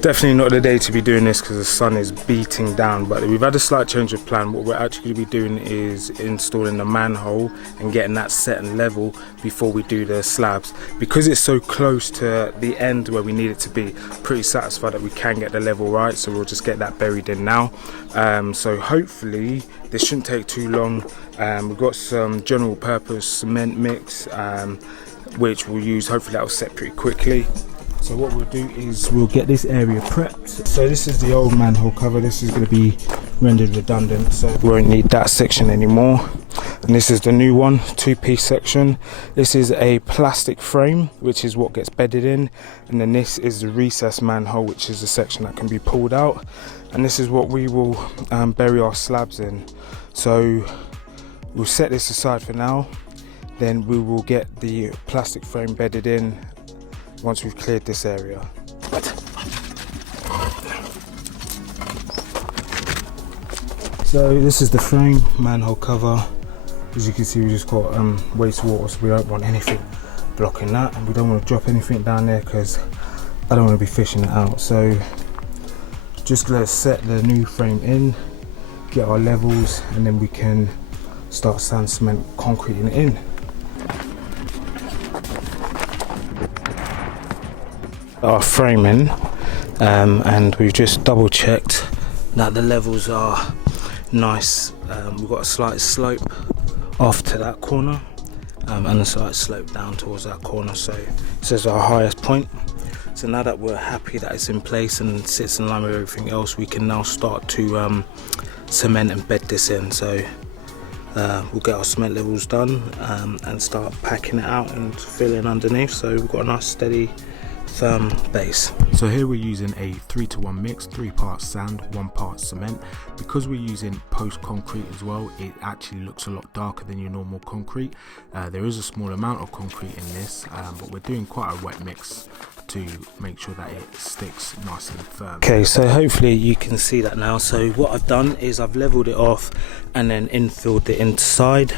Definitely not the day to be doing this because the sun is beating down, but we've had a slight change of plan. What we're actually going to be doing is installing the manhole and getting that set and level before we do the slabs. Because it's so close to the end where we need it to be, pretty satisfied that we can get the level right, so we'll just get that buried in now. So hopefully this shouldn't take too long. We've got some general purpose cement mix which we'll use. Hopefully that will set pretty quickly. So what we'll do is we'll get this area prepped. So this is the old manhole cover. This is going to be rendered redundant, so we won't need that section anymore. And this is the new one, two-piece section. This is a plastic frame, which is what gets bedded in. And then this is the recessed manhole, which is the section that can be pulled out. And this is what we will bury our slabs in. So we'll set this aside for now. Then we will get the plastic frame bedded in once we've cleared this area. So this is the frame, manhole cover. As you can see, we just got wastewater, so we don't want anything blocking that, and we don't want to drop anything down there because I don't want to be fishing it out. So just let's set the new frame in, get our levels, and then we can start sand, cement, concreting it in. Our framing, and we've just double checked that the levels are nice. We've got a slight slope off to that corner and a slight slope down towards that corner, so this is our highest point. So now that we're happy that it's in place and sits in line with everything else, we can now start to cement and bed this in. So we'll get our cement levels done and start packing it out and filling underneath, so we've got a nice steady firm base. So here we're using a 3-to-1 mix, 3 parts sand, 1 part cement. Because we're using post concrete as well, it actually looks a lot darker than your normal concrete. There is a small amount of concrete in this, but we're doing quite a wet mix to make sure that it sticks nice and firm. Okay, so hopefully you can see that now. So what I've done is I've leveled it off and then infilled the inside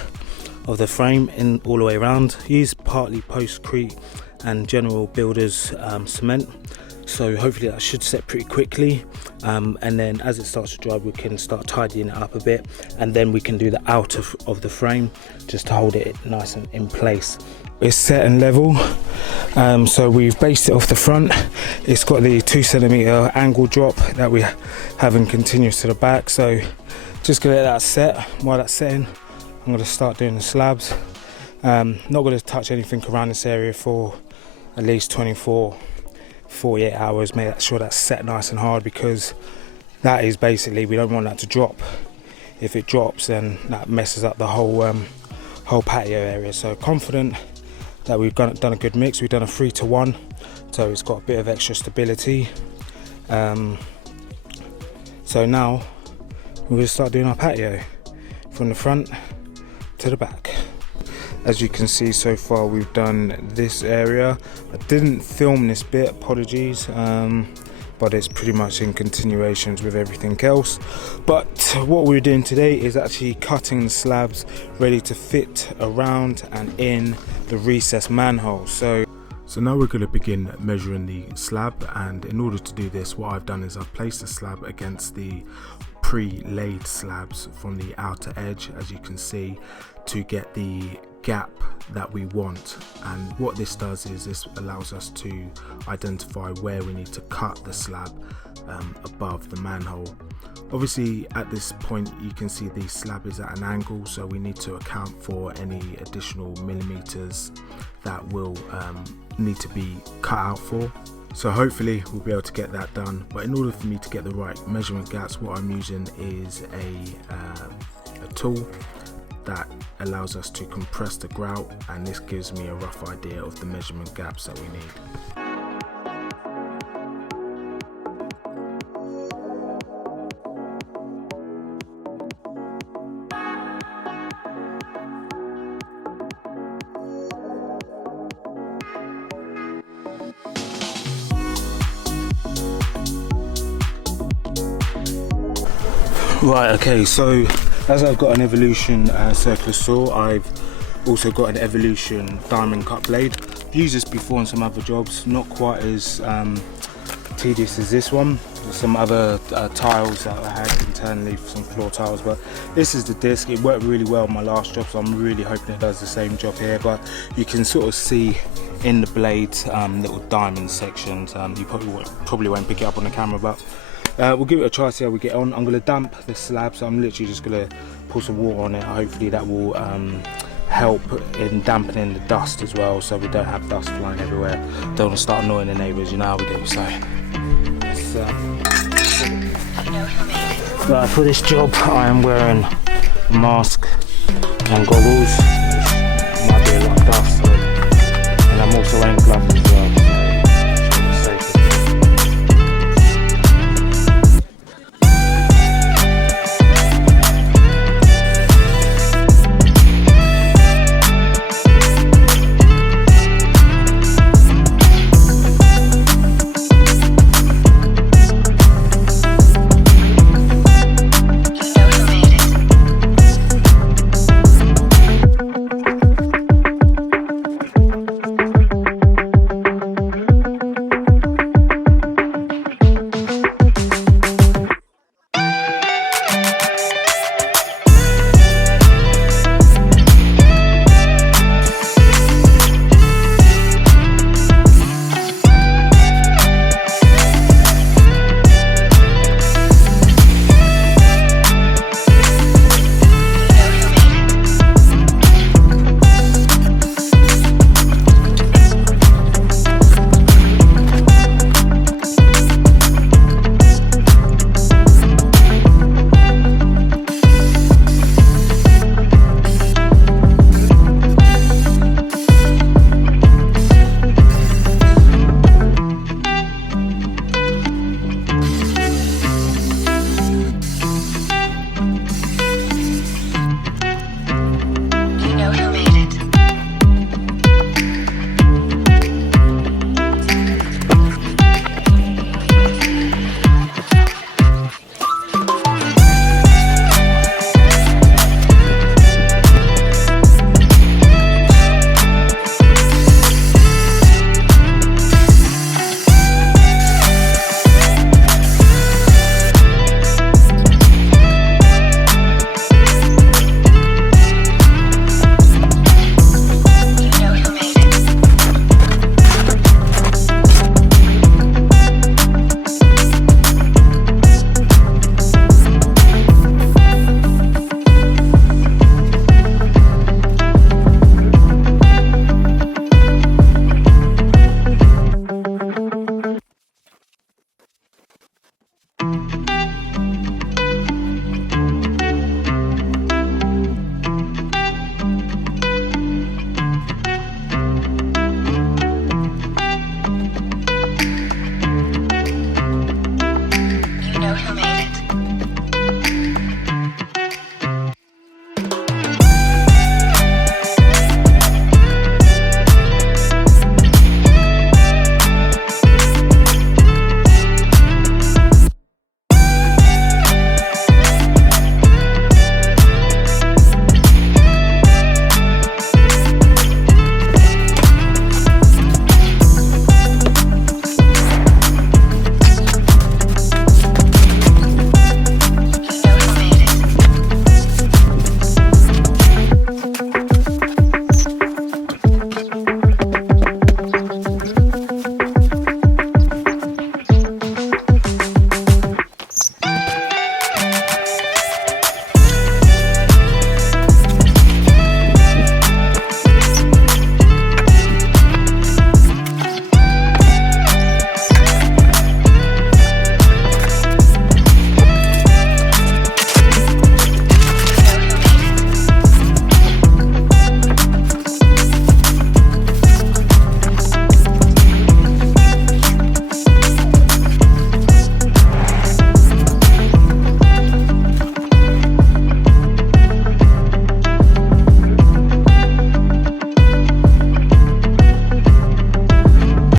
of the frame in all the way around. Use partly postcrete and general builders cement, so hopefully that should set pretty quickly, and then as it starts to dry we can start tidying it up a bit, and then we can do the outer of the frame just to hold it nice and in place. It's set and level, so we've based it off the front. It's got the 2cm angle drop that we have and continues to the back, so just gonna let that set. While that's setting, I'm gonna start doing the slabs. Not going to touch anything around this area for at least 24, 48 hours. Make sure that's set nice and hard, because that is basically, we don't want that to drop. If it drops, then that messes up the whole patio area. So confident that we've done a good mix. We've done a 3-to-1, so it's got a bit of extra stability. So now we're going to start doing our patio from the front to the back. As you can see, so far we've done this area. I didn't film this bit, apologies, but it's pretty much in continuations with everything else. But what we're doing today is actually cutting the slabs ready to fit around and in the recessed manhole. So now we're going to begin measuring the slab, and in order to do this, what I've done is I've placed the slab against the pre-laid slabs from the outer edge, as you can see, to get the gap that we want. And what this does is this allows us to identify where we need to cut the slab above the manhole. Obviously at this point you can see the slab is at an angle, so we need to account for any additional millimeters that will need to be cut out for. So hopefully we'll be able to get that done, but in order for me to get the right measurement gaps, what I'm using is a tool that allows us to compress the grout, and this gives me a rough idea of the measurement gaps that we need. Right, okay, so as I've got an Evolution circular saw, I've also got an Evolution diamond cut blade. I've used this before on some other jobs, not quite as tedious as this one. There's some other tiles that I had internally for some floor tiles, but this is the disc. It worked really well on my last job, so I'm really hoping it does the same job here. But you can sort of see in the blade little diamond sections. You probably won't pick it up on the camera, but we'll give it a try, see how we get on. I'm going to damp the slab, so I'm literally just going to pour some water on it. Hopefully that will help in dampening the dust as well, so we don't have dust flying everywhere. Don't want to start annoying the neighbours, you know how we do. So right, for this job I am wearing a mask and goggles. Might be a lot of dust, and I'm also wearing gloves as well.